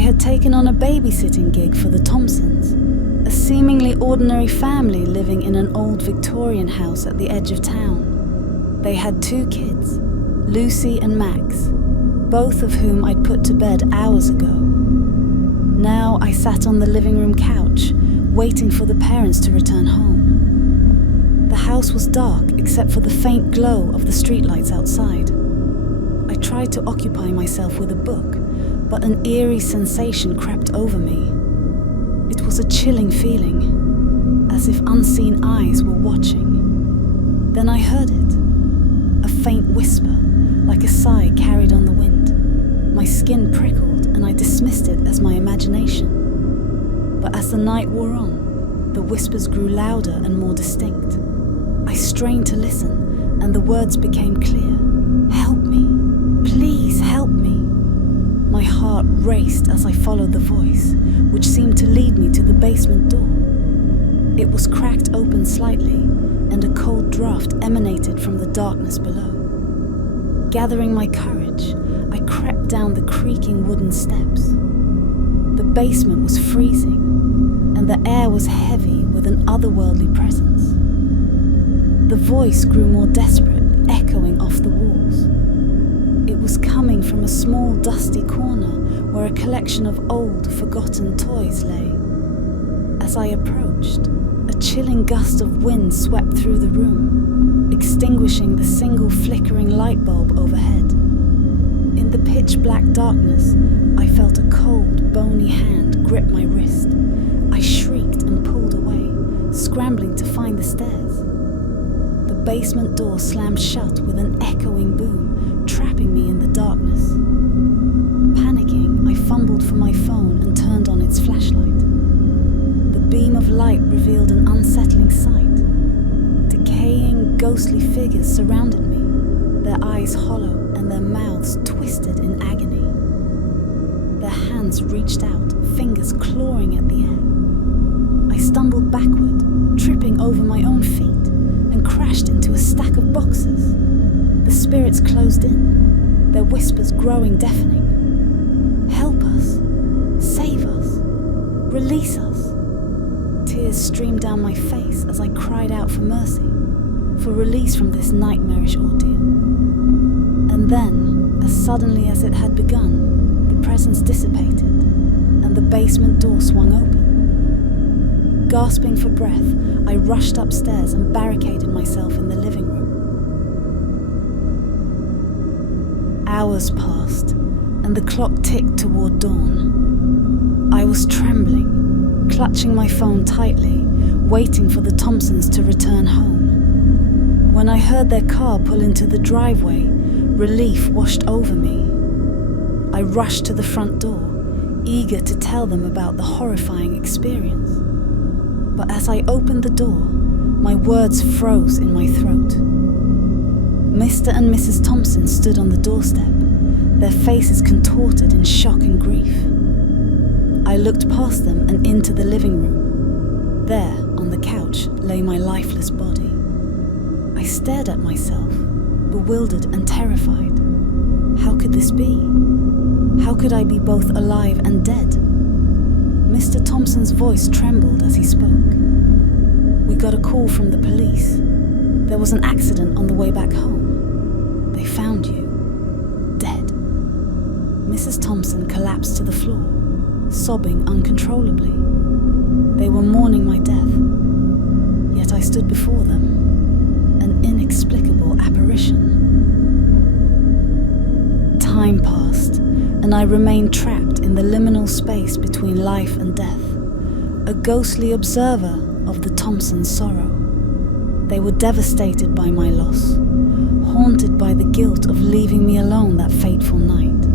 had taken on a babysitting gig for the Thompsons, a seemingly ordinary family living in an old Victorian house at the edge of town. They had 2 kids, Lucy and Max, both of whom I'd put to bed hours ago. Now I sat on the living room couch, waiting for the parents to return home. The house was dark except for the faint glow of the streetlights outside. I tried to occupy myself with a book, but an eerie sensation crept over me. It was a chilling feeling, as if unseen eyes were watching. Then I heard it, a faint whisper, like a sigh carried on the wind. My skin prickled and I dismissed it as my imagination. But as the night wore on, the whispers grew louder and more distinct. I strained to listen, and the words became clear. "Help me, please help me." My heart raced as I followed the voice, which seemed to lead me to the basement door. It was cracked open slightly, and a cold draft emanated from the darkness below. Gathering my courage, I crept down the creaking wooden steps. The basement was freezing, and the air was heavy with an otherworldly presence. The voice grew more desperate, echoing off the walls. It was coming from a small, dusty corner where a collection of old, forgotten toys lay. As I approached, a chilling gust of wind swept through the room, extinguishing the single flickering light bulb overhead. In the pitch-black darkness, I felt a cold, bony hand grip my wrist. I shrieked and pulled away, scrambling to find the stairs. The basement door slammed shut with an echoing boom, trapping me in the darkness. Panicking, I fumbled for my phone and turned on its flashlight. The beam of light revealed an unsettling sight. Decaying, ghostly figures surrounded me, their eyes hollow and their mouths twisted in agony. Their hands reached out, fingers clawing at the air. I stumbled backward, tripping over my own feet, and crashed into a stack of boxes. The spirits closed in, their whispers growing deafening. "Help us! Save us! Release us!" Tears streamed down my face as I cried out for mercy, for release from this nightmarish ordeal. And then, as suddenly as it had begun, the presence dissipated, and the basement door swung open. Gasping for breath, I rushed upstairs and barricaded myself in the living room. Hours passed, and the clock ticked toward dawn. I was trembling, clutching my phone tightly, waiting for the Thompsons to return home. When I heard their car pull into the driveway, relief washed over me. I rushed to the front door, eager to tell them about the horrifying experience. But as I opened the door, my words froze in my throat. Mr. and Mrs. Thompson stood on the doorstep, their faces contorted in shock and grief. I looked past them and into the living room. There, on the couch, lay my lifeless body. I stared at myself, bewildered and terrified. How could this be? How could I be both alive and dead? Mr. Thompson's voice trembled as he spoke. "We got a call from the police. There was an accident on the way back home. They found you, dead." Mrs. Thompson collapsed to the floor, sobbing uncontrollably. They were mourning my death, yet I stood before them, an inexplicable apparition. Time passed, and I remained trapped in the liminal space between life and death, a ghostly observer of the Thompsons' sorrow. They were devastated by my loss, haunted by the guilt of leaving me alone that fateful night.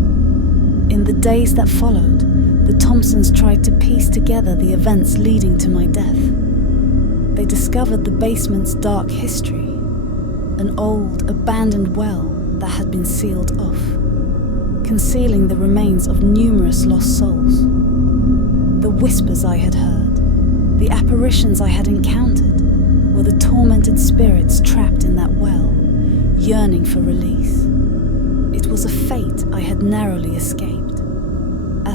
In the days that followed, the Thompsons tried to piece together the events leading to my death. They discovered the basement's dark history, an old, abandoned well that had been sealed off, concealing the remains of numerous lost souls. The whispers I had heard, the apparitions I had encountered, were the tormented spirits trapped in that well, yearning for release. It was a fate I had narrowly escaped.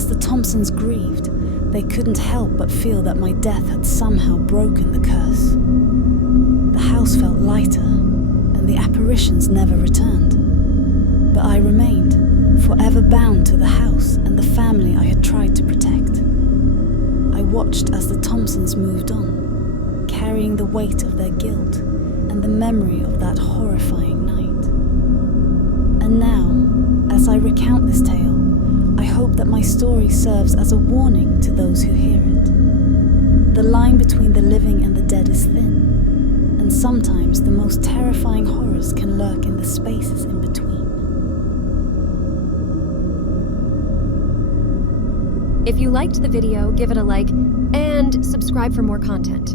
As the Thompsons grieved, they couldn't help but feel that my death had somehow broken the curse. The house felt lighter, and the apparitions never returned. But I remained, forever bound to the house and the family I had tried to protect. I watched as the Thompsons moved on, carrying the weight of their guilt and the memory of that horrifying night. And now, as I recount this tale, I hope that my story serves as a warning to those who hear it. The line between the living and the dead is thin, and sometimes the most terrifying horrors can lurk in the spaces in between. If you liked the video, give it a like and subscribe for more content.